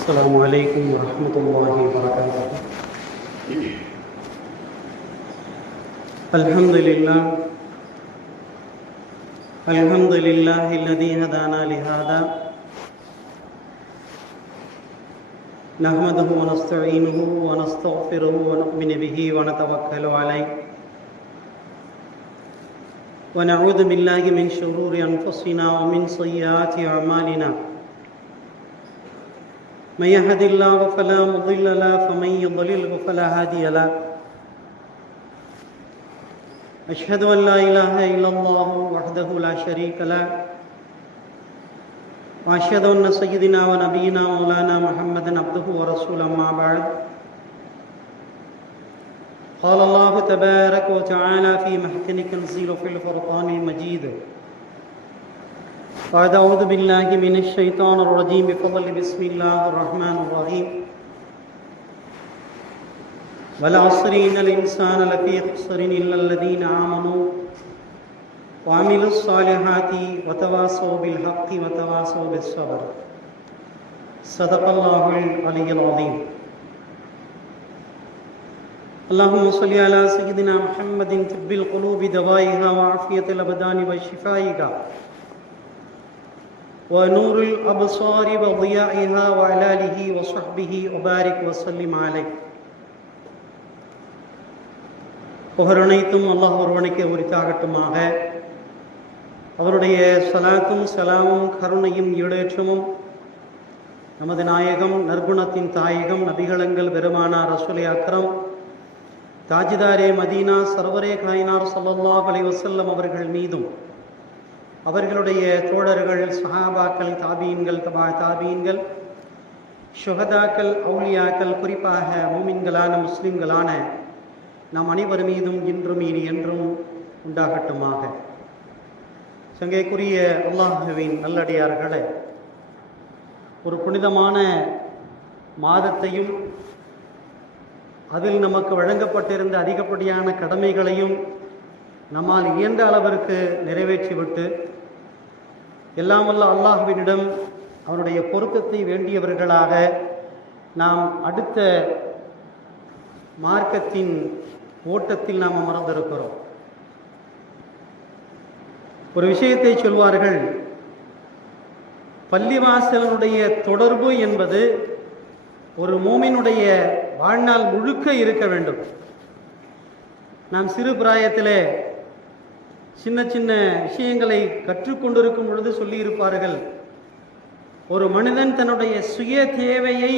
السلام عليكم ورحمة الله وبركاته. الحمد لله الذي هدانا لهذا نحمده ونستعينه ونستغفره ونؤمن به ونتوكل عليه ونعوذ بالله من شرور أنفسنا ومن سيئات أعمالنا. من يهد الله فلا مضل له ومن يضلل فلا هادي له. أشهد أن لا إله إلا الله وحده لا شريك له وأشهد أن سيدنا ونبينا مولانا محمدا عبده ورسوله. أما بعد، قال الله تبارك وتعالى في محكم تنزيله في الفرقان المجيد: أعوذ بالله من الشيطان الرجيم بفضل بسم الله الرحمن الرحيم. والعصر إن الإنسان لفي خسر إلا الذين آمنوا وعملوا الصالحات وتواصوا بالحق وتواصوا بالصبر. صدق الله العلي العظيم. اللهم صل على سيدنا محمد طب القلوب دوائها وعافية الأبدان وشفائها ونور الأبصار وضيائها وعلى آله وصحبه وبارك وسلم عليه. புகழனைத்தும் அல்லாஹ் ஒருவனுக்கே உரித்தாகட்டுமாக. அவருடைய ஸலாத்தும் ஸலாமும் கருணையும் ஈடேற்றமும் நமது நாயகம் நற்குணத்தின் தாயகம் நபிகளங்கள் பெருமானார் ரசூலே அக்ரம் தாஜிதாரே மதீனா சர்வரே காயினார் ஸல்லல்லாஹு அலைஹி வஸல்லம் அவர்கள் மீதும் அவர்களுடைய தோழர்கள் சஹாபாக்கள் தாபீன்கள் தபா தாபீன்கள் ஷுஹதாக்கள் அவுலியாக்கள் குறிப்பாக மூமின்களான முஸ்லிம்களான நாம் அனைவர் மீதும் இன்றும் இனி என்றும் உண்டாகட்டுமாக. சங்கைக்குரிய அல்லாஹுவின் நல்லடியார்களே, ஒரு புனிதமான மாதத்தையும் அதில் நமக்கு வழங்கப்பட்டிருந்த அதிகப்படியான கடமைகளையும் நம்மால் இயன்ற அளவிற்கு நிறைவேற்றிவிட்டு எல்லாம் வல்ல அல்லாஹ்வினிடம் அவனுடைய பொருத்தத்தை வேண்டியவர்களாக நாம் அடுத்த மார்க்கத்தின் ஓட்டத்தில் நாம் அமர்ந்திருக்கிறோம். ஒரு விஷயத்தை சொல்வார்கள், பள்ளிவாசலனுடைய தொடர்பு என்பது ஒரு மூமினுடைய வாழ்நாள் முழுக்க இருக்க வேண்டும். நாம் சிறு பிராயத்திலே சின்ன சின்ன விஷயங்களை கற்றுக்கொண்டிருக்கும் பொழுது சொல்லியிருப்பார்கள், ஒரு மனிதன் தன்னுடைய சுய தேவையை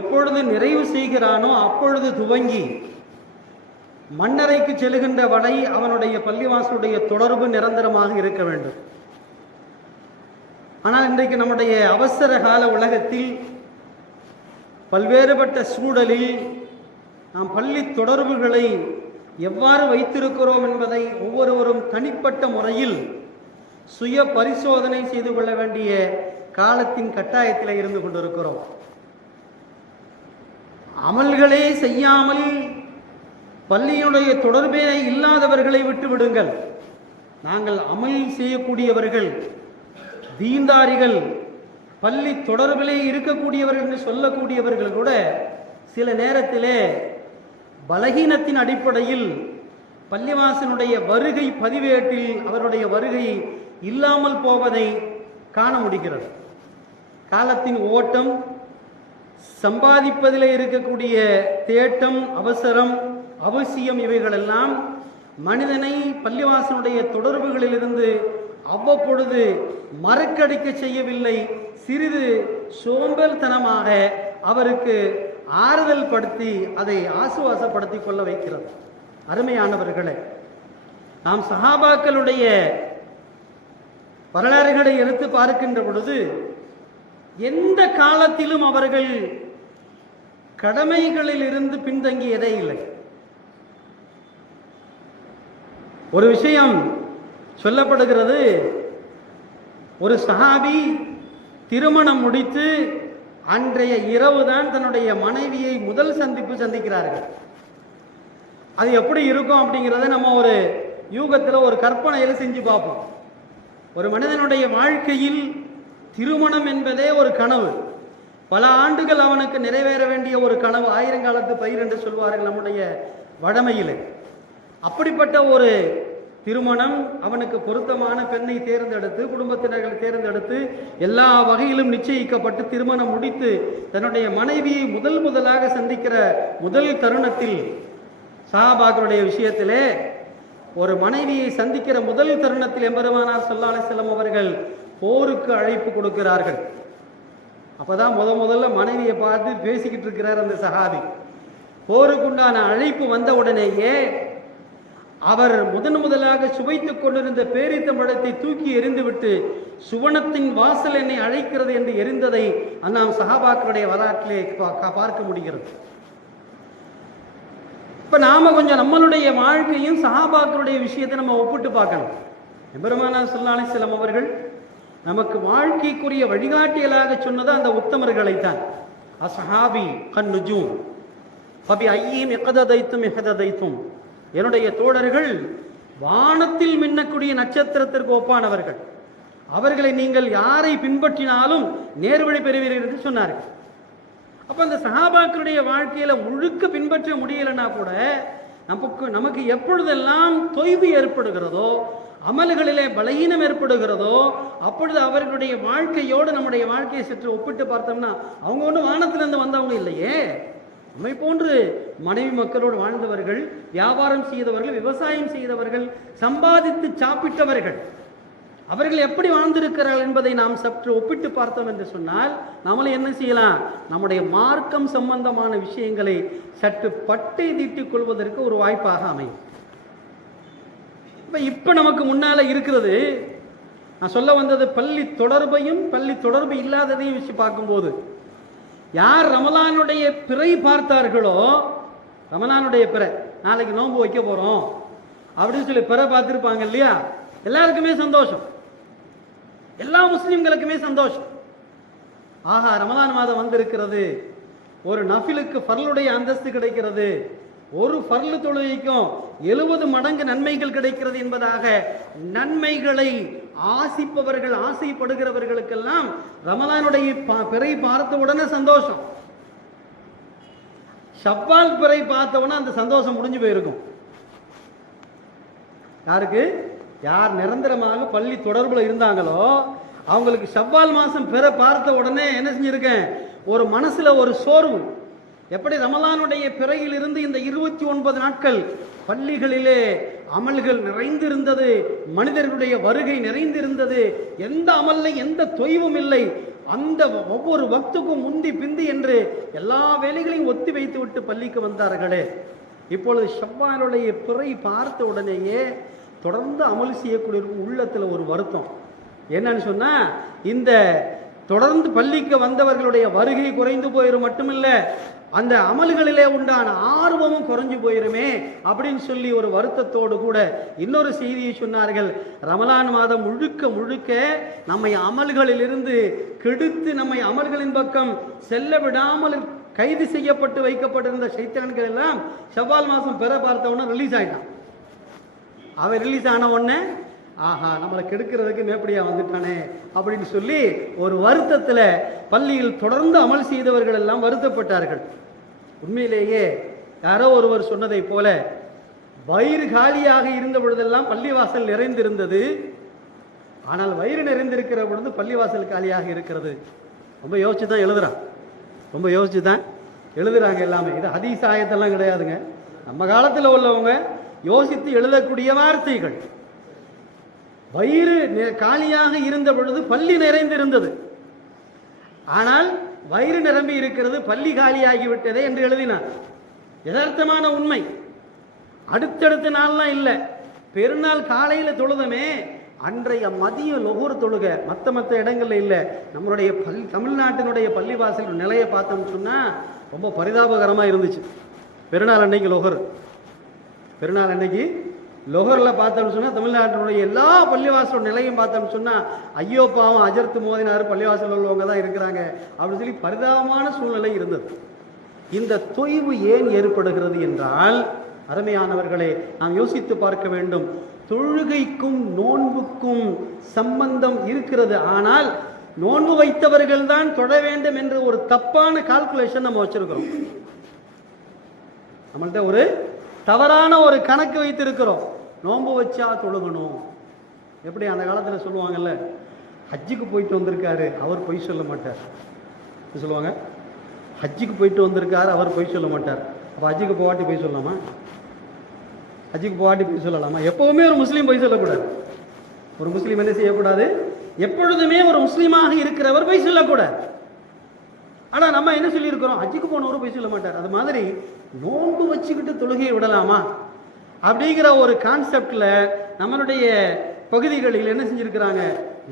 எப்பொழுது நிறைவு செய்கிறானோ அப்பொழுது துவங்கி மண்ணறைக்கு செல்கின்ற வரை அவனுடைய பள்ளிவாசலுடைய தொடர்பு நிரந்தரமாக இருக்க வேண்டும். ஆனால் இன்றைக்கு நம்முடைய அவசர கால உலகத்தில் பல்வேறுபட்ட சூழலில் நாம் பள்ளி தொடர்புகளை எவ்வாறு வைத்திருக்கிறோம் என்பதை ஒவ்வொருவரும் தனிப்பட்ட முறையில் சுய பரிசோதனை செய்து கொள்ள வேண்டிய காலத்தின் கட்டாயத்தில் இருந்து கொண்டிருக்கிறோம். அமல்களே செய்யாமல் பள்ளியினுடைய தொடர்பே இல்லாதவர்களை விட்டு விடுங்கள். நாங்கள் அமல் செய்யக்கூடியவர்கள், தீன்தாரிகள், பள்ளி தொடர்பிலே இருக்கக்கூடியவர்கள் என்று சொல்லக்கூடியவர்கள் கூட சில நேரத்திலே பலகீனத்தின் அடிப்படையில் பள்ளிவாசனுடைய வருகை பதிவேட்டில் அவருடைய வருகை இல்லாமல் போவதை காண முடிகிறது. காலத்தின் ஓட்டம், சம்பாதிப்பதில் இருக்கக்கூடிய தேட்டம், அவசரம், அவசியம் இவைகளெல்லாம் மனிதனை பள்ளிவாசனுடைய தொடர்புகளிலிருந்து அவ்வப்பொழுது மறக்கடிக்க செய்யவில்லை, சிறிது சோம்பல்தனமாக அவருக்கு ஆறுதல் படுத்தி அதை ஆசுவாசப்படுத்தி கொள்ள வைக்கிறது. அருமையானவர்களே, நாம் சஹாபாக்களுடைய வரலாறுகளை எடுத்து பார்க்கின்ற பொழுது எந்த காலத்திலும் அவர்கள் கடமைகளில் இருந்து பின்தங்கியதே இல்லை. ஒரு விஷயம் சொல்லப்படுகிறது, ஒரு சஹாபி திருமணம் முடித்து அன்றைய இரவுதான் தன்னுடைய மனைவியை முதல் சந்திக்கிறார்கள். அது எப்படி இருக்கும் அப்படிங்கிறத நம்ம ஒரு யூகத்தில் ஒரு கற்பனையில் செஞ்சு பார்ப்போம். ஒரு மனிதனுடைய வாழ்க்கையில் திருமணம் என்பதே ஒரு கனவு. பல ஆண்டுகள் அவனுக்கு நிறைவேற வேண்டிய ஒரு கனவு, ஆயிரங்காலத்து பயிர் என்று சொல்வார்கள் நம்முடைய வழமையில். அப்படிப்பட்ட ஒரு திருமணம், அவனுக்கு பொருத்தமான பெண்ணை தேர்ந்தெடுத்து, குடும்பத்தினர்களை தேர்ந்தெடுத்து, எல்லா வகையிலும் நிச்சயிக்கப்பட்டு திருமணம் முடித்து தன்னுடைய மனைவியை முதலாக சந்திக்கிற முதல் தருணத்தில், சஹாபாக்களுடைய விஷயத்திலே ஒரு மனைவியை சந்திக்கிற முதல் தருணத்தில் எம்பெருமானார் ஸல்லல்லாஹு அலைஹி வஸல்லம் அவர்கள் போருக்கு அழைப்பு கொடுக்கிறார்கள். அப்பதான் முதல்ல மனைவியை பார்த்து பேசிக்கிட்டு இருக்கிறார் அந்த சஹாபி. போருக்குண்டான அழைப்பு வந்த உடனேயே அவர் முதலாக சுவைத்துக் கொண்டிருந்த பேரித்தம்பழத்தை தூக்கி எறிந்துவிட்டு, சுவனத்தின் வாசல் என்னை அழைக்கிறது என்று எரிந்ததை நாம் சஹாபாக்களுடைய வரலாற்றிலே பார்க்க முடிகிறது. இப்ப நாம கொஞ்சம் நம்மளுடைய வாழ்க்கையும் சஹாபாக்களுடைய விஷயத்தை நம்ம ஒப்பிட்டு பார்க்கணும். எம்பெருமானார் ஸல்லல்லாஹு அலைஹி வஸல்லம் அவர்கள் நமக்கு வாழ்க்கைக்குரிய வழிகாட்டியலாக சொன்னது அந்த உத்தமர்களைத்தான். அஸ்ஹாபி கன் நுஜூம் ஃபபி ஐயிம் இஹ்ததைத்தும், என்னுடைய தோழர்கள் வானத்தில் மின்னக்கூடிய நட்சத்திரத்திற்கு ஒப்பானவர்கள், அவர்களை நீங்கள் யாரை பின்பற்றினாலும் நேர்வழி பெறுவீர்கள் என்று சொன்னார்கள். அப்ப அந்த சஹாபாக்களுடைய வாழ்க்கையில முழுக்க பின்பற்ற முடியலன்னா கூட நமக்கு எப்பொழுதெல்லாம் தொய்வு ஏற்படுகிறதோ, அமல்களிலே பலகீனம் ஏற்படுகிறதோ, அப்பொழுது அவர்களுடைய வாழ்க்கையோடு நம்முடைய வாழ்க்கையை சற்று ஒப்பிட்டு பார்த்தோம்னா, அவங்க ஒன்றும் வானத்திலிருந்து வந்தவங்க இல்லையே. நம்மை போன்று மனைவி மக்களோடு வாழ்ந்தவர்கள், வியாபாரம் செய்தவர்கள், விவசாயம் செய்தவர்கள், சம்பாதித்து சாப்பிட்டவர்கள், அவர்கள் எப்படி வாழ்ந்திருக்கிறார்கள் என்பதை நாம் சற்று ஒப்பிட்டு பார்த்தோம் என்று சொன்னால், நம்மளும் என்ன செய்யலாம்? நம்முடைய மார்க்கம் சம்பந்தமான விஷயங்களை சற்று பட்டை தீட்டிக் கொள்வதற்கு ஒரு வாய்ப்பாக அமையும். இப்ப நமக்கு முன்னால இருக்கிறது, நான் சொல்ல வந்தது பள்ளி தொடர்பையும் பள்ளி தொடர்பு இல்லாததையும் வச்சு பார்க்கும்போது, யார் ரமலானுடைய பிறை பார்த்தார்களோ, ரமலானுடைய பிறை, நாளைக்கு நோன்பு வைக்க போறோம் அப்படின்னு சொல்லி பிறை பார்த்திருப்பாங்க இல்லையா, எல்லாருக்குமே சந்தோஷம், எல்லா முஸ்லிம்களுக்குமே சந்தோஷம். ஆஹா, ரமலான் மாதம் வந்திருக்கிறது, ஒரு நஃபிலுக்கு ஃபர்லுடைய அந்தஸ்து கிடைக்கிறது, ஒரு ஃபர்லு தொழுகைக்கும் 70 மடங்கு நன்மைகள் கிடைக்கிறது என்பதாக நன்மைகளை ஆசிப்பவர்கள், ஆசைப்படுகிறவர்களுக்கெல்லாம் ரமலானுடைய பிறை பார்த்த உடனே சந்தோஷம். ஷவ்வால் பிறை பார்த்த உடனே அந்த சந்தோஷம் முடிஞ்சு போயிருக்கும். யாருக்கு? யார் நிரந்தரமாக பள்ளி தொடர்புல இருந்தாங்களோ அவங்களுக்கு ஷவ்வால் மாசம் பிற பார்த்த உடனே என்ன செஞ்சிருக்கேன்? ஒரு மனசுல ஒரு சோர்வு. எப்படி ரமலானுடைய பிறையில் இருந்து இந்த 29 நாட்கள் பள்ளிகளிலே அமல்கள் நிறைந்திருந்தது, மனிதர்களுடைய வருகை நிறைந்திருந்தது, எந்த அமல்ல எந்த தொய்வும் இல்லை, அந்த ஒவ்வொரு வக்துக்கும் முந்தி பிந்தி என்று எல்லா வேலைகளையும் ஒத்தி வைத்து விட்டு பள்ளிக்கு வந்தார்களே, இப்பொழுது ஷவ்வாலுடைய பிறை பார்த்த உடனேயே தொடர்ந்து அமல் செய்யக்கூடிய உள்ளத்தில் ஒரு வருத்தம். என்னன்னு சொன்னா, இந்த தொடர்ந்து பள்ளிக்கு வந்தவர்களுடைய வருகை குறைந்து போயிடும் மட்டுமில்ல, அந்த அமல்களிலே உண்டான ஆர்வமும் குறைஞ்சு போயிருமே அப்படின்னு சொல்லி ஒரு வருத்தத்தோடு கூட இன்னொரு செய்தியை சொன்னார்கள். ரமலான் மாதம் முழுக்க முழுக்க நம்மை அமல்களில் இருந்து கெடுத்து நம்மை அமல்களின் பக்கம் செல்ல விடாமல் கைது செய்யப்பட்டு வைக்கப்பட்டிருந்த ஷைத்தான்கள் எல்லாம் ஷவ்வால் மாதம் பெற பார்த்த உடனே ரிலீஸ் ஆயிட்டான். அவன் ரிலீஸ் ஆன உடனே ஆஹா, நம்மளை கெடுக்கிறதுக்கு மேப்படியா வந்துட்டானே அப்படின்னு சொல்லி ஒரு வருத்தத்தில் பள்ளியில் தொடர்ந்து அமல் செய்தவர்கள் எல்லாம் வருத்தப்பட்டார்கள். உண்மையிலேயே யாரோ ஒருவர் சொன்னதை போல, வயிறு காலியாக இருந்த பொழுதெல்லாம் பள்ளிவாசல் நிறைந்திருந்தது, ஆனால் வயிறு நிறைந்திருக்கிற பொழுது பள்ளிவாசல் காலியாக இருக்கிறது. ரொம்ப யோசிச்சு தான் எழுதுறான், ரொம்ப யோசிச்சு தான் எழுதுறாங்க எல்லாமே. இது ஹதீஸ் ஆயத்தெல்லாம் கிடையாதுங்க, நம்ம காலத்தில் உள்ளவங்க யோசித்து எழுதக்கூடிய வார்த்தைகள். வயிறு காலியாக இருந்த பொழுது பள்ளி நிறைந்திருந்தது, ஆனால் வயிறு நிரம்பி இருக்கிறது, பள்ளி காலியாகிவிட்டதே என்று எழுதினார். யதார்த்தமான உண்மை. அடுத்தடுத்த நாள்லாம் இல்லை, பெருநாள் காலையில் தொழுதமே, அன்றைய மதிய லொஹர் தொழுக மற்ற இடங்கள்ல இல்லை. நம்மளுடைய தமிழ்நாட்டினுடைய பள்ளிவாசல் நிலையை பார்த்தோம்னு சொன்னா ரொம்ப பரிதாபகரமாக இருந்துச்சு. பெருநாள் அன்னைக்கு லொஹர், பெருநாள் அன்னைக்கு லொஹரில் பார்த்தோம்னு சொன்னால் தமிழ்நாட்டினுடைய எல்லா பள்ளிவாசலோட நிலையும் பார்த்தோம்னு சொன்னால் ஐயோ பாவம், அஜர்த்து மோதினார் பள்ளிவாசல் உள்ளவங்க தான் இருக்கிறாங்க அப்படின்னு சொல்லி பரிதாபமான சூழ்நிலை இருந்தது. இந்த தொய்வு ஏன் ஏற்படுகிறது என்றால், அருமையானவர்களே, நாம் யோசித்து பார்க்க வேண்டும். தொழுகைக்கும் நோன்புக்கும் சம்பந்தம் இருக்கிறது, ஆனால் நோன்பு வைத்தவர்கள் தான் தொழ வேண்டும் என்ற ஒரு தப்பான கால்குலேஷன் நம்ம வச்சிருக்கிறோம். நம்மள்ட்ட ஒரு தவறான ஒரு கணக்கு வைத்திருக்கிறோம். நோன்பு வச்சா தொழுகணும். எப்படி அந்த காலத்தில் சொல்லுவாங்கல்ல, ஹஜ்ஜுக்கு போயிட்டு வந்திருக்காரு அவர் பொய் சொல்ல மாட்டார் சொல்லுவாங்க. ஹஜ்ஜுக்கு போயிட்டு வந்திருக்காரு அவர் பொய் சொல்ல மாட்டார். அப்போ ஹஜ்ஜுக்கு போவாட்டி பொய் சொல்லலாமா? ஹஜ்ஜுக்கு போவாட்டி பொய் சொல்லலாமா? எப்பவுமே ஒரு முஸ்லீம் பொய் சொல்லக்கூடாது. ஒரு முஸ்லீம் என்ன செய்யக்கூடாது? எப்பொழுதுமே ஒரு முஸ்லீமாக இருக்கிறவர் பொய் சொல்லக்கூடாது. ஆனால் நம்ம என்ன சொல்லியிருக்கிறோம்? ஹஜ்ஜுக்கு போனவரும் பொய் சொல்ல மாட்டார். அது மாதிரி நோன்பு வச்சுக்கிட்டு தொழுகையை விடலாமா அப்படிங்கிற ஒரு கான்செப்டில் நம்மளுடைய பகுதிகளில் என்ன செஞ்சுருக்கிறாங்க?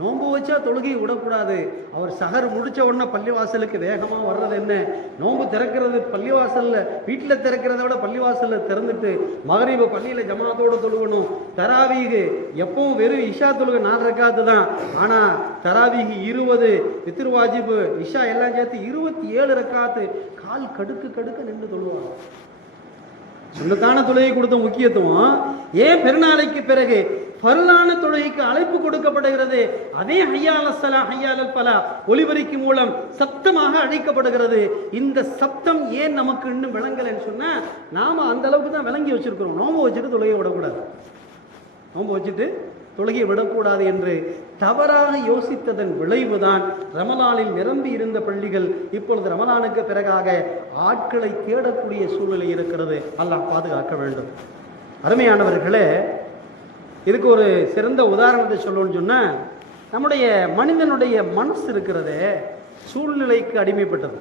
நோன்பு வச்சா தொழுகையை விடக்கூடாது. அவர் சஹர் முடித்த உடனே பள்ளிவாசலுக்கு வேகமாக வர்றது என்ன? நோன்பு திறக்கிறது பள்ளிவாசலில், வீட்டில் திறக்கிறத விட பள்ளிவாசலில் திறந்துட்டு மகரீப பள்ளியில் ஜமாத்தோடு தொழுகணும். தராவீகு எப்பவும் வெறும் இஷா தொழுகை 4 ரக்காத்து தான். ஆனால் தராவீகு 20, வித்ர் வாஜிபு இஷா எல்லாம் சேர்த்து 27 ரக்காத்து. கால் கடுக்கு கடுக்க நின்று தொழுவாங்க. சுன்னத்தான தொழுகை கொடுத்த முக்கியத்துவம் ஏன் பெருநாளைக்கு பிறகு ஃபர்லான தொழுகைக்கு அழைப்பு கொடுக்கப்படுகிறது? அதே ஹய்யா அலஸ் ஸலாஹ் ஹய்யா அலல் ஃபலாஹ் ஒலிபெருக்கி மூலம் சப்தமாக அழைக்கப்படுகிறது. இந்த சப்தம் ஏன் நமக்கு இன்னும் விளங்கலைன்னு சொன்னா, நாம அந்த அளவுக்கு தான் விளங்கி வச்சிருக்கிறோம். நோன்பு வச்சுட்டு தொழுகையை விடக்கூடாது, நோன்பு வச்சுட்டு தொழுகையை விடக்கூடாது என்று தவறாக யோசித்ததன் விளைவுதான் ரமலானில் நிரம்பி இருந்த பள்ளிகள் இப்பொழுது ரமலானுக்கு பிறகாக ஆட்களை தேடக்கூடிய சூழ்நிலை இருக்கிறது. அல்லாஹ் பாதுகாக்க வேண்டும். அருமையானவர்களே, இதுக்கு ஒரு சிறந்த உதாரணத்தை சொல்லணும்னு சொன்னால், நம்முடைய மனிதனுடைய மனசு இருக்கிறதே சூழ்நிலைக்கு அடிமைப்பட்டது.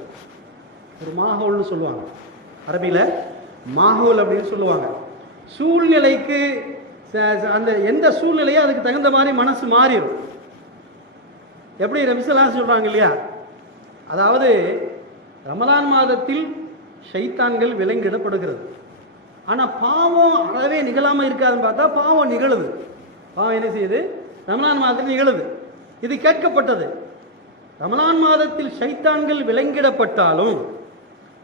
ஒரு மாஹோல்னு சொல்லுவாங்க, அரபியில் மாஹோல் அப்படின்னு சொல்லுவாங்க. சூழ்நிலைக்கு அந்த எந்த சூழ்நிலையோ அதுக்கு தகுந்த மாதிரி மனசு மாறிடும். எப்படி ரபிசலாம் சொல்கிறாங்க இல்லையா, அதாவது ரமலான் மாதத்தில் ஷைத்தான்கள் விலங்கிடப்படுகிறது. ஆனால் பாவம் அறவே நிகழாமல் இருக்காதுன்னு பார்த்தா பாவம் நிகழுது. பாவம் என்ன செய்யுது? ரமலான் மாதத்தில் நிகழுது. இது கேட்கப்பட்டது. ரமலான் மாதத்தில் ஷைத்தான்கள் விலங்கிடப்பட்டாலும்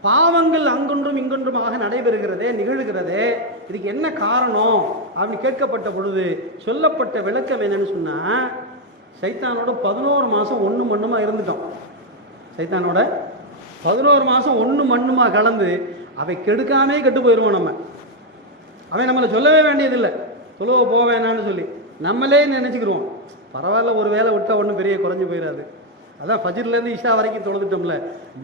பாவங்கள் அங்கொன்றும் இங்கொன்றுமாக நடைபெறுகிறதே, நிகழ்கிறதே, இதுக்கு என்ன காரணம் அப்படின்னு கேட்கப்பட்ட பொழுது சொல்லப்பட்ட விளக்கம் என்னன்னு சொன்னால், சைத்தானோட 11 மாதம் ஒன்று மண்ணுமா இருந்துட்டோம். சைத்தானோட 11 மாதம் ஒன்று மண்ணுமா கலந்து அவை கெடுக்காமே கெட்டு போயிடுவோம். அவன் நம்மளை சொல்லவே வேண்டியதில்லை, தொழுவ போக வேணான்னு சொல்லி நம்மளே நினச்சிக்கிடுவோம். பரவாயில்ல, ஒரு வேலை விட்டால் ஒன்றும் பெரிய குறைஞ்சி போயிடாது. அதான் ஃபஜ்ர்லேருந்து இஷா வரைக்கும் தொழுதுட்டோம்ல,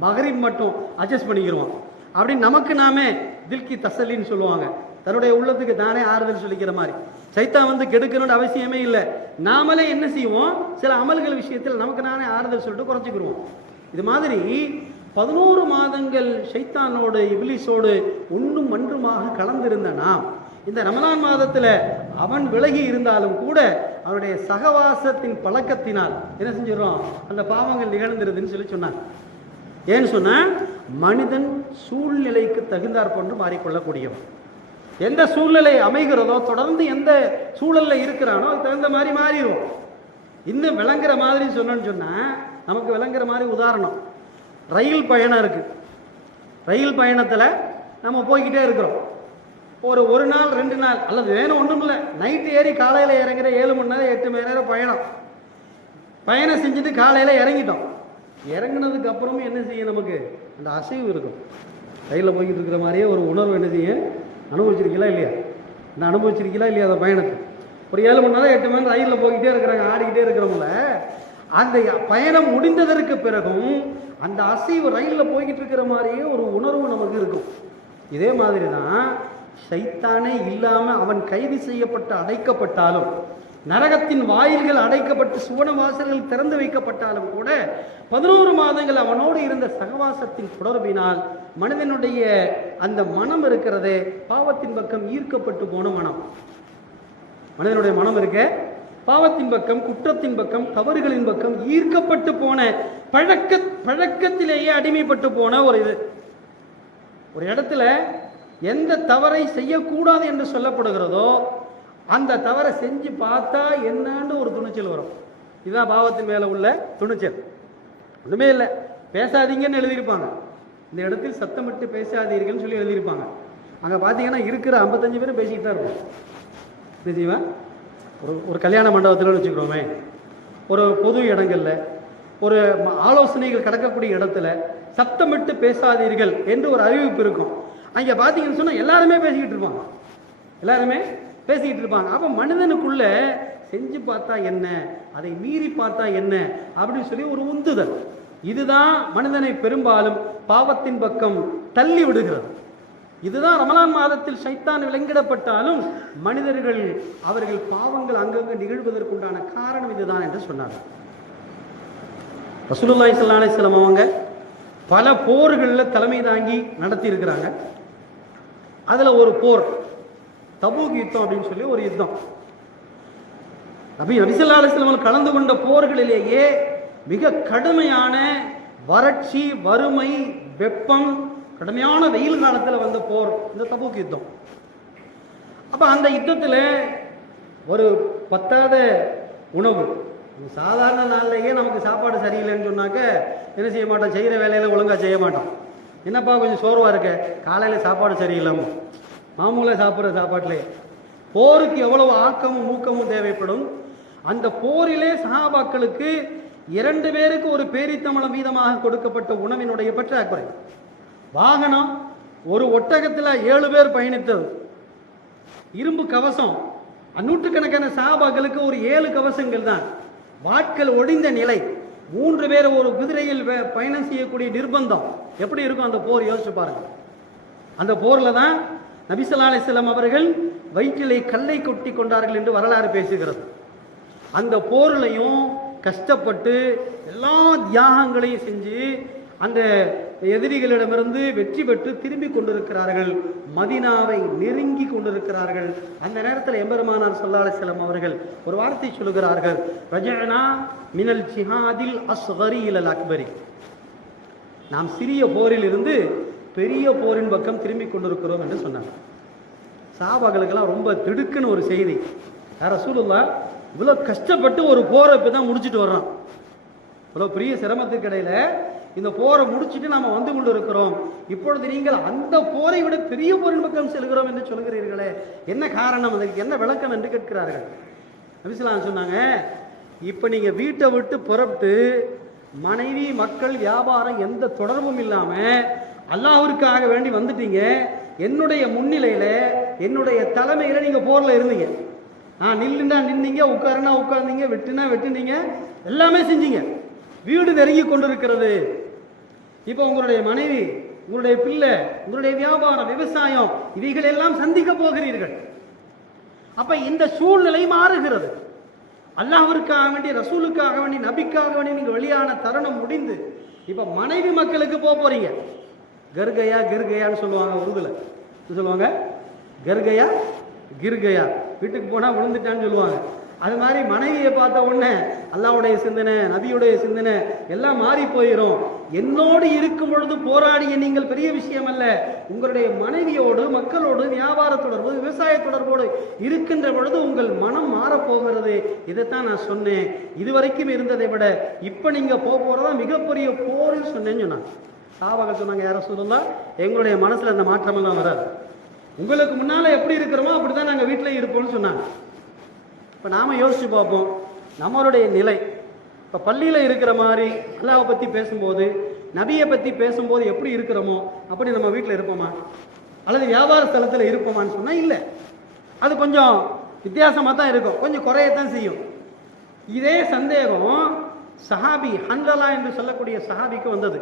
மகரிப் மட்டும் அட்ஜஸ்ட் பண்ணிக்கிடுவோம் அப்படின்னு நமக்கு நாமே தில்கி தசலின்னு சொல்லுவாங்க. தன்னுடைய உள்ளத்துக்கு தானே ஆறுதல் சொல்லிக்கிற மாதிரி. சைத்தான் வந்து கெடுக்கணும்னு அவசியமே இல்லை. நாமளே என்ன செய்வோம்? சில அமல்கள் விஷயத்தில் நமக்கு நானே ஆறுதல் சொல்லிட்டு குறைச்சிக்கிடுவோம். இது மாதிரி 11 மாதங்கள் ஷைத்தானோடு இப்லீஸோடு ஒன்றும் மன்றுமாக கலந்திருந்த நாம் இந்த ரமலான் மாதத்தில் அவன் விலகி இருந்தாலும் கூட அவனுடைய சகவாசத்தின் பழக்கத்தினால் என்ன செஞ்சிடறோம்? அந்த பாவங்கள் நிகழ்ந்துருதுன்னு சொல்லி சொன்னாங்க. ஏன்னு சொன்னால், மனிதன் சூழ்நிலைக்கு தகுந்தாற் கொண்டு மாறிக்கொள்ளக்கூடியவன். எந்த சூழ்நிலை அமைகிறதோ, தொடர்ந்து எந்த சூழலில் இருக்கிறானோ அது தகுந்த மாதிரி மாறிடும். இன்னும் விளங்குற மாதிரி சொன்னோன்னு சொன்னால், நமக்கு விளங்குற மாதிரி உதாரணம், ரயில் பயணம் இருக்குது. ரயில் பயணத்தில் நம்ம போய்கிட்டே இருக்கிறோம். ஒரு நாள் 2 நாள் அல்லது வேணும் ஒன்றும் இல்லை, நைட்டு ஏறி காலையில் இறங்குற 7 மணி நேரம் 8 மணி நேரம் பயணம் செஞ்சுட்டு காலையில் இறங்கிட்டோம். இறங்கினதுக்கு அப்புறமும் என்ன செய்யும்? நமக்கு அந்த அசைவு இருக்கும். ரயிலில் போய்கிட்டு இருக்கிற மாதிரியே ஒரு உணர்வு என்ன செய்யும்? அனுபவிச்சிருக்கீங்களா இல்லையா? இந்த அனுபவிச்சிருக்கீங்களா இல்லையா? அந்த பயணத்தை ஒரு 7 மணி நேரம் 8 மணி நேரம் ரயிலில் போய்கிட்டே இருக்கிறாங்க, ஆடிக்கிட்டே இருக்கிறவங்கள அந்த பயணம் முடிந்ததற்கு பிறகும் அந்த அசைவு ரயிலில் போய்கிட்டு இருக்கிற மாதிரியே ஒரு உணர்வு நமக்கு இருக்கும். இதே மாதிரி தான் ஷைத்தானே இல்லாமல் அவன் கைது செய்யப்பட்டு அடைக்கப்பட்டாலும், நரகத்தின் வாயில்கள் அடைக்கப்பட்டு சுவன வாசல்கள் திறந்து வைக்கப்பட்டாலும் கூட 11 மாதங்கள் அவனோடு இருந்த சகவாசத்தின் தொடர்பினால் மனிதனுடைய அந்த மனம் இருக்கிறதே பாவத்தின் பக்கம் ஈர்க்கப்பட்டு போன மனம். மனிதனுடைய மனம் இருக்க பாவத்தின் பக்கம், குற்றத்தின் பக்கம், தவறுகளின் பக்கம் ஈர்க்கப்பட்டு போன பழக்கத்திலேயே அடிமைப்பட்டு போன ஒரு இடத்துல எந்த தவறை செய்யக்கூடாது என்று சொல்லப்படுகிறதோ அந்த தவறை செஞ்சு பார்த்தா என்னன்னு ஒரு துணிச்சல் வரும். இதுதான் பாவத்தின் மேலே உள்ள துணிச்சல். ஒன்றுமே இல்லை, பேசாதீங்கன்னு எழுதியிருப்பாங்க. இந்த இடத்தில் சத்தமிட்டு பேசாதீர்கள்னு சொல்லி எழுதியிருப்பாங்க. அங்கே பார்த்தீங்கன்னா இருக்கிற 55 பேரும் பேசிக்கிட்டு தான் இருக்கும். நிச்சயமா ஒரு கல்யாண மண்டபத்தில் வச்சுக்கிறோமே, ஒரு பொது இடங்களில் ஒரு ஆலோசனைகள் கிடக்கக்கூடிய இடத்துல சப்தமிட்டு பேசாதீர்கள் என்று ஒரு அறிவிப்பு இருக்கும். அங்கே பார்த்தீங்கன்னு சொன்னால் எல்லாருமே பேசிக்கிட்டு இருப்பாங்க, எல்லாருமே பேசிக்கிட்டு இருப்பாங்க. அப்போ மனிதனுக்குள்ள செஞ்சு பார்த்தா என்ன, அதை மீறி பார்த்தா என்ன அப்படின்னு சொல்லி ஒரு உந்துதல், இதுதான் மனிதனை பெரும்பாலும் பாவத்தின் பக்கம் தள்ளி விடுகிறது. இதுதான் ரமலான் மாதத்தில் ஷைத்தான் விலங்கிடப்பட்டாலும் மனிதர்கள் அவர்கள் பாவங்கள் அங்கங்கு நிகழ்வதற்குண்டான காரணம் இதுதான் என்று சொன்னார்கள். ரசூலுல்லாஹி ஸல்லல்லாஹு அலைஹி வஸல்லம் அவங்க பல போர்களில் தலைமை தாங்கி நடத்தி இருக்கிறாங்க. அதில் ஒரு போர் தபூக் யுத்தம் அப்படின்னு சொல்லி ஒரு யுத்தம். நபி ஸல்லல்லாஹு அலைஹி வஸல்லம் கலந்து கொண்ட போர்களிலேயே மிக கடுமையான வறட்சி, வறுமை, வெப்பம், கடுமையான வெயில் காலத்தில் வந்த போர் இந்த தபூக் யுத்தம். அப்போ அந்த யுத்தத்தில் ஒரு பத்தாத உணவு, சாதாரண நாள்லேயே நமக்கு சாப்பாடு சரியில்லைன்னு சொன்னாக்க என்ன செய்ய மாட்டோம், செய்கிற வேலையில் ஒழுங்காக செய்ய மாட்டோம். என்னப்பா கொஞ்சம் சோர்வாக இருக்க, காலையில் சாப்பாடு சரியில்லாமல் மாமூலாக சாப்பிட்ற சாப்பாட்டிலே. போருக்கு எவ்வளவு ஆக்கமும் ஊக்கமும் தேவைப்படும். அந்த போரிலே சஹாபாக்களுக்கு 2 பேருக்கு ஒரு பேரித்தமளம் வீதமாக கொடுக்கப்பட்ட உணவினுடைய பற்றாக்குறை. வாகனம் ஒரு ஒட்டகத்தில் 7 பேர் பயணித்தது, இரும்பு கவசம் நூற்றுக்கணக்கான சஹாபாக்களுக்கு ஒரு 7 கவசங்கள் தான், வாட்கள் ஒடிந்த நிலை, 3 பேர் ஒரு குதிரையில் பயணம் செய்யக்கூடிய நிர்பந்தம். எப்படி இருக்கும் அந்த போர், யோசிச்சு பாருங்க. அந்த போரில் தான் நபி ஸல்லல்லாஹு அலைஹி வஸல்லம் அவர்கள் வயிற்றிலே கல்லை கொட்டி கொண்டார்கள் என்று வரலாறு பேசுகிறது. அந்த போர்லையும் கஷ்டப்பட்டு எல்லா தியாகங்களையும் செஞ்சு அந்த எதிரிகளிடமிருந்து வெற்றி பெற்று திரும்பி கொண்டிருக்கிறார்கள், மதீனாவை நெருங்கி கொண்டிருக்கிறார்கள். அந்த நேரத்தில் எம்பெருமானார் ஸல்லல்லாஹு அலைஹி வஸல்லம் அவர்கள் ஒரு வார்த்தை சொல்லுகிறார்கள், ரஜஅனா மினல் ஜிஹாதில் அஸ்கரி இலல் அக்பரி. நாம் சிறிய போரில் இருந்து பெரிய போரின் பக்கம் திரும்பி கொண்டிருக்கிறோம் என்று சொன்னாங்க. சஹாபாக்களுக்கெல்லாம் ரொம்ப திடுக்குன்னு ஒரு செய்தி, யா ரசூலுல்லாஹ் இவ்வளோ கஷ்டப்பட்டு ஒரு போரை இப்போ தான் முடிச்சுட்டு வர்றோம், இவ்வளோ பெரிய சிரமத்துக்கு இடையில இந்த போரை முடிச்சுட்டு நாம் வந்து கொண்டு இருக்கிறோம், இப்பொழுது நீங்கள் அந்த போரை விட பெரிய போரின் பக்கம் செல்கிறோம் என்று சொல்கிறீர்களே, என்ன காரணம், அதற்கு என்ன விளக்கம் என்று கேட்கிறார்கள். நபி ஸல்லல்லாஹு அலைஹி வஸல்லம் சொன்னாங்க, இப்போ நீங்கள் வீட்டை விட்டு புறப்பட்டு மனைவி, மக்கள், வியாபாரம் எந்த தொடர்பும் இல்லாமல் அல்லாஹ்விற்காக வேண்டி வந்துட்டீங்க, என்னுடைய முன்னிலையில் என்னுடைய தலைமையில் நீங்கள் போரில் இருந்தீங்க, நான் நில்லுன்னா நின்னீங்க, உட்காருனா உட்கார்ந்தீங்க, வெட்டுனா வெட்டுனீங்க, எல்லாமே செஞ்சீங்க. வீடு நெருங்கி கொண்டிருக்கிறது. இப்போ உங்களுடைய மனைவி, உங்களுடைய பிள்ளை, உங்களுடைய வியாபாரம், விவசாயம் இவைகள் எல்லாம் சந்திக்க போகிறீர்கள். அப்ப இந்த சூழ்நிலை மாறுகிறது. அல்லாஹ்விற்காக வேண்டி, ரசூலுக்காக வேண்டி, நபிக்காக வேண்டி நீங்க வெளியான தருணம் முடிந்து இப்ப மனைவி மக்களுக்கு போறீங்க. கர்கயா கிர்கயான்னு சொல்லுவாங்க உருதுல, சொல்லுவாங்க கர்கயா கிர்கயா, வீட்டுக்கு போனா விழுந்துட்டான்னு சொல்லுவாங்க. அது மாதிரி மனைவியை பார்த்த உடனே அல்லாஹ்வுடைய சிந்தனை, நபியுடைய சிந்தனை எல்லாம் மாறி போயிடும். என்னோடு இருக்கும் பொழுது போராடிய நீங்கள் பெரிய விஷயம் அல்ல, உங்களுடைய மனைவியோடு, மக்களோடு, வியாபார தொடர்பு, விவசாய தொடர்போடு இருக்கின்ற பொழுது உங்கள் மனம் மாறப்போகிறது. இதைத்தான் நான் சொன்னேன், இதுவரைக்கும் இருந்ததை விட இப்ப நீங்க போறதா மிகப்பெரிய போர்னு சொன்னேன்னு சொன்னாங்க. சஹாபாக்கள் சொன்னாங்க, யா ரசூலுல்லாஹ் எங்களுடைய மனசுல அந்த மாற்றமெல்லாம் வராது, உங்களுக்கு முன்னால எப்படி இருக்கிறோமோ அப்படிதான் நாங்கள் வீட்டில் இருப்போம்னு சொன்னாங்க. இப்போ நாம் யோசிச்சு பார்ப்போம் நம்மளுடைய நிலை. இப்போ பள்ளியில் இருக்கிற மாதிரி அல்லாஹ்வை பற்றி பேசும்போது, நபியை பற்றி பேசும்போது எப்படி இருக்கிறோமோ அப்படி நம்ம வீட்டில் இருப்போமா, அல்லது வியாபார ஸ்தலத்தில் இருப்போமான்னு சொன்னால் இல்லை, அது கொஞ்சம் வித்தியாசமாக தான் இருக்கும், கொஞ்சம் குறையத்தான் செய்யும். இதே சந்தேகம் சஹாபி ஹன்லலா என்று சொல்லக்கூடிய சஹாபிக்கு வந்தது.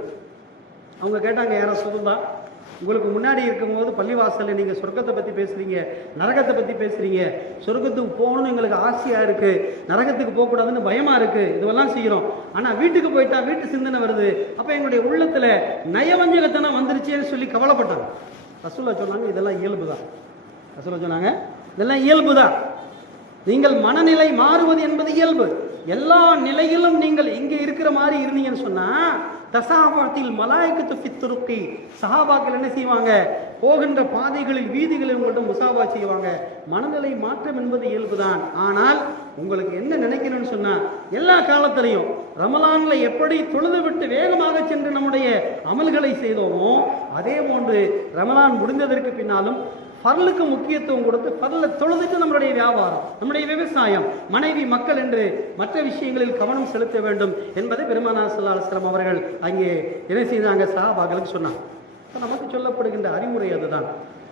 அவங்க கேட்டாங்க, யா ரசூலுல்லாஹ் உங்களுக்கு முன்னாடி இருக்கும்போது பள்ளிவாசலில் நீங்கள் சொர்க்கத்தை பற்றி பேசுகிறீங்க, நரகத்தை பற்றி பேசுகிறீங்க, சொர்க்கத்துக்கு போகணும்னு எங்களுக்கு ஆசையாக இருக்குது, நரகத்துக்கு போகக்கூடாதுன்னு பயமாக இருக்குது, இதுவெல்லாம் செய்கிறோம், ஆனால் வீட்டுக்கு போயிட்டா வீட்டு சிந்தனை வருது, அப்போ எங்களுடைய உள்ளத்தில் நயவஞ்சகத்தனம் வந்துருச்சேன்னு சொல்லி கவலைப்பட்டாங்க. ரசூலுல்லாஹ் சொன்னாங்க, இதெல்லாம் இயல்பு தான். ரசூலுல்லாஹ் சொன்னாங்க, இதெல்லாம் இயல்பு தான், நீங்கள் மனநிலை மாறுவது என்பது இயல்பு. எல்லா நிலையிலும் நீங்கள் இங்கே இருக்கிற மாதிரி இருந்தீங்கன்னு சொன்னால் தசாபாத்தில் மலாய்க்கத்து ஃபித்துருக்கி, சஹாபாக்கள் என்ன செய்வாங்க, போகின்ற பாதைகளில், வீதிகளில் உங்கள்கிட்ட முசாபா செய்வாங்க. மனநிலை மாற்றம் என்பது இயல்புதான். ஆனால் உங்களுக்கு என்ன நினைக்கணும்னு சொன்னா, எல்லா காலத்திலையும் ரமலான்ல எப்படி தொழுது விட்டு வேகமாக சென்று நம்முடைய அமல்களை செய்தோமோ அதே போன்று ரமலான் முடிந்ததற்கு பின்னாலும் ஃபர்லுக்கு முக்கியத்துவம் கொடுத்து ஃபர்லை தொழுதுட்டு நம்மளுடைய வியாபாரம், நம்முடைய விவசாயம், மனைவி, மக்கள் என்று மற்ற விஷயங்களில் கவனம் செலுத்த வேண்டும் என்பதை பெருமானார் ஸல்லல்லாஹு அலைஹி வஸல்லம் அவர்கள் அங்கே என்ன செய்தாங்க, சஹாபாக்களுக்கு சொன்னாங்க. நமக்கு சொல்லப்படுகின்ற அறிவுரை அதுதான்.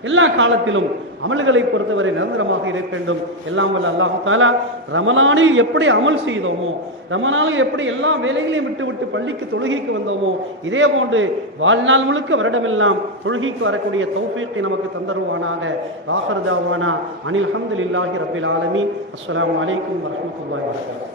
எல்லா காலத்திலும் அமல்களை பொறுத்தவரை நிரந்தரமாக இருக்க வேண்டும். எல்லாம் வல்ல அல்லாஹ் தஆலா ரமலானில் எப்படி அமல் செய்தோமோ, ரமலானில் எப்படி எல்லா வேலைகளையும் விட்டு பள்ளிக்கு தொழுகைக்கு வந்தோமோ, இதே போன்று வாழ்நாள் முழுக்க வருடமெல்லாம் தொழுகைக்கு வரக்கூடிய தௌஃபீக்கை நமக்கு தந்தருவானாக. ஆகிர் தஅவானா அனில் ஹம்துலில்லாஹி ரப்பில் ஆலமீன். அஸ்ஸலாமு அலைக்கும் வரஹ்மத்துல்லாஹி வபரகாத்துஹு.